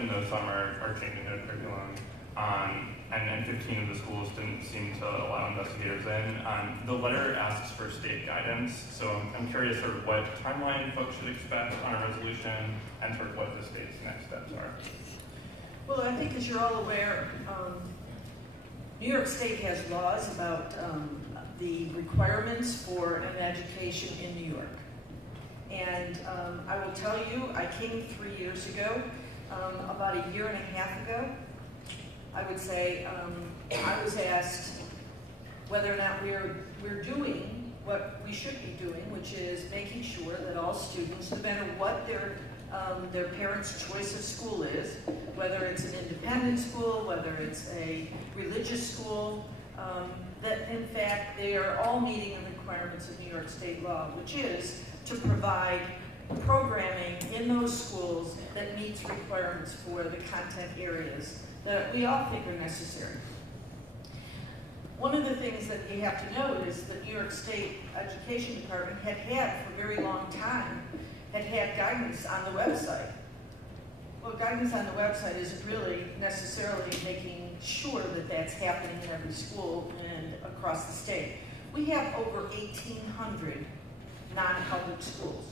though some are changing their curriculum, and 15 of the schools didn't seem to allow investigators in. The letter asks for state guidance, so I'm curious sort of what timeline folks should expect on a resolution and sort of what the state's next steps are. Well, I think as you're all aware, New York State has laws about the requirements for an education in New York. And I will tell you, I came 3 years ago. About a year and a half ago, I would say, I was asked whether or not we're doing what we should be doing, which is making sure that all students, no matter what their parents' choice of school is, whether it's an independent school, whether it's a religious school, that in fact they are all meeting the requirements of New York State law, which is to provide programming in those schools that meets requirements for the content areas that we all think are necessary. One of the things that you have to know is that New York State Education Department had for a very long time, had guidance on the website. Well, guidance on the website isn't really necessarily making sure that that's happening in every school and across the state. We have over 1,800 non-public schools.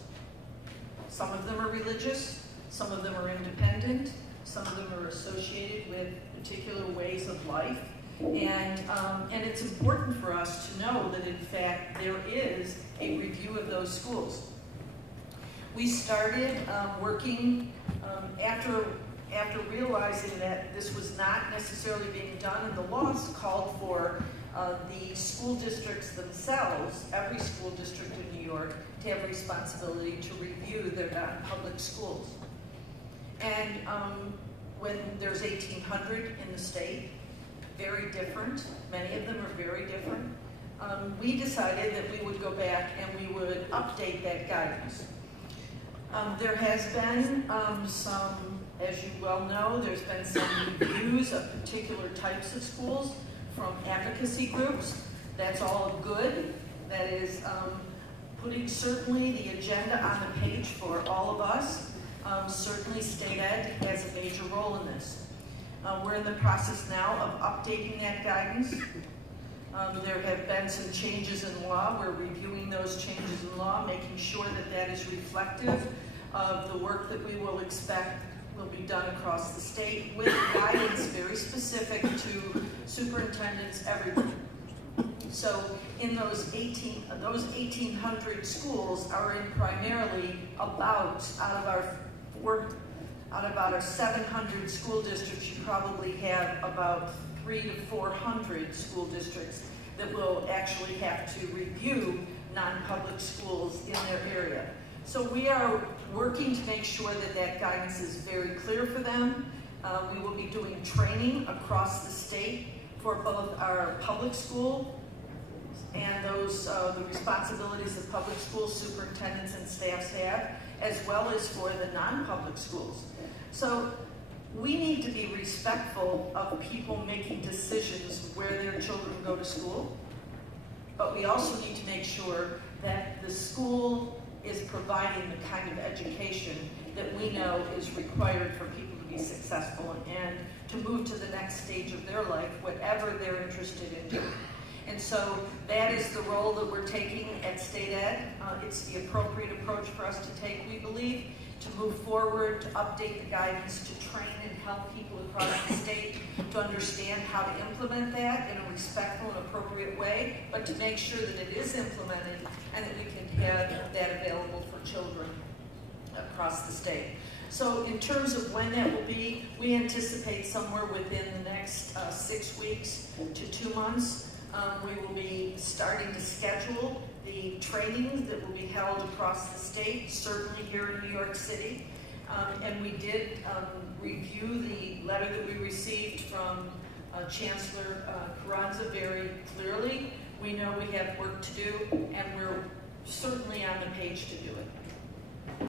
Some of them are religious, some of them are independent, some of them are associated with particular ways of life. And it's important for us to know that in fact there is a review of those schools. We started working after realizing that this was not necessarily being done, and the laws called for the school districts themselves, every school district in New York, to have responsibility to review their non-public schools. And when there's 1,800 in the state, very different, many of them are very different, we decided that we would go back and we would update that guidance. There has been some, as you well know, there's been some reviews of particular types of schools from advocacy groups. That's all good. That is putting certainly the agenda on the page for all of us. Certainly State Ed has a major role in this. We're in the process now of updating that guidance. There have been some changes in law. We're reviewing those changes in law, making sure that that is reflective of the work that we will expect will be done across the state with guidance very specific to superintendents everywhere. So in those 1,800 schools are in primarily out of our 700 school districts, you probably have about 300 to 400 school districts that will actually have to review non-public schools in their area. So we are working to make sure that that guidance is very clear for them. We will be doing training across the state for both our public school and those the responsibilities that public school superintendents and staffs have, as well as for the non-public schools. So we need to be respectful of people making decisions where their children go to school, but we also need to make sure that the school is providing the kind of education that we know is required for people to be successful and to move to the next stage of their life, whatever they're interested in doing. And so that is the role that we're taking at State Ed. It's the appropriate approach for us to take, we believe, to move forward, to update the guidance, to train and help people across the state to understand how to implement that in a respectful and appropriate way, but to make sure that it is implemented and that we can have that available for children across the state. So in terms of when that will be, we anticipate somewhere within the next 6 weeks to 2 months. We will be starting to schedule the trainings that will be held across the state, certainly here in New York City. And we did review the letter that we received from Chancellor Carranza very clearly. We know we have work to do, and we're certainly on the page to do it.